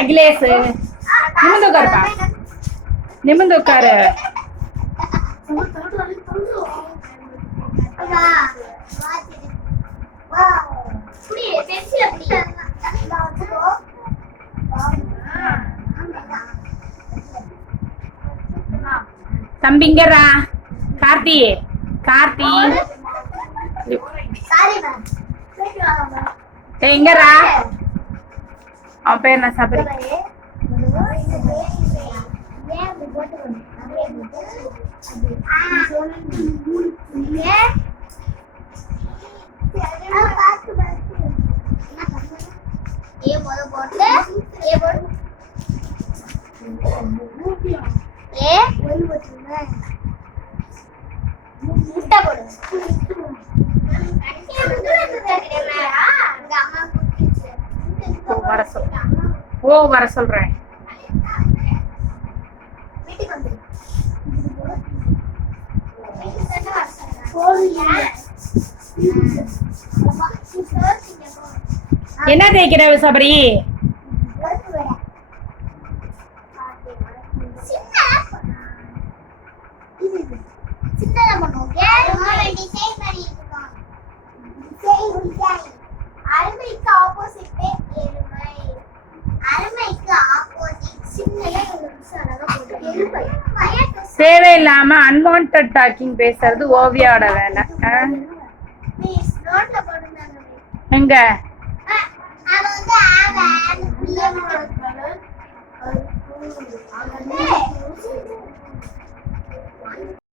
அகிலேஷ் நிமிந்து உட்காருப்பா, நிமிந்து உட்காரு. தம்பிங்கரா கார்த்தி, கார்த்தி எங்கரா? அவன் பேர் என்ன? சபரி. வர சொல்றேன். என்ன தேய்க்கிற சபரி? தேவையில்லாம அன்வான்ட் டாக்கிங் பேசுறது ஓவியாவோட வேலை. எங்க